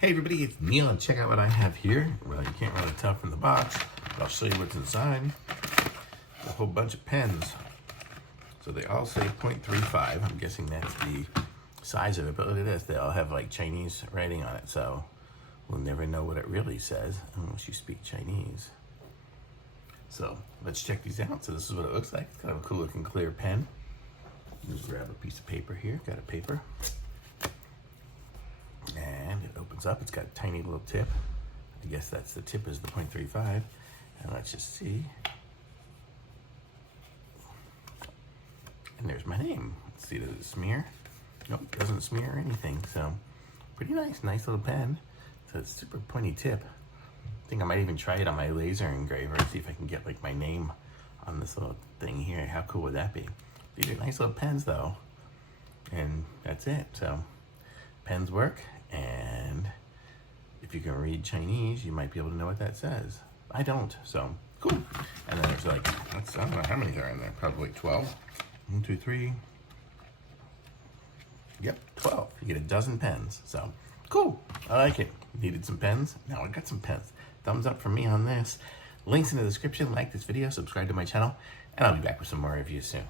Hey everybody, it's Neil, and check out what I have here. Well, you can't really tell from the box, but I'll show you what's inside. A whole bunch of pens. So they all say .35. I'm guessing that's the size of it, but look at this. They all have like Chinese writing on it, so we'll never know what it really says unless you speak Chinese. So let's check these out. So this is what it looks like. It's kind of a cool looking clear pen. Just grab a piece of paper here. Got a paper. And it opens up. It's got a tiny little tip. I guess that's the tip is the .35. And let's just see. And there's my name. Let's see, does it smear? Nope, it doesn't smear or anything. So pretty nice little pen. So it's super pointy tip. I think I might even try it on my laser engraver and see if I can get like my name on this little thing here. How cool would that be? These are nice little pens though. And that's it. So pens work, and if you can read Chinese, you might be able to know what that says. I don't, so cool. And then there's like, I don't know how many are in there, probably 12. 1, 2, 3. Yep, 12. You get a dozen pens, so cool. I like it. Needed some pens, now I got some pens. Thumbs up for me on this. Links in the description. Like this video, subscribe to my channel, and I'll be back with some more reviews soon.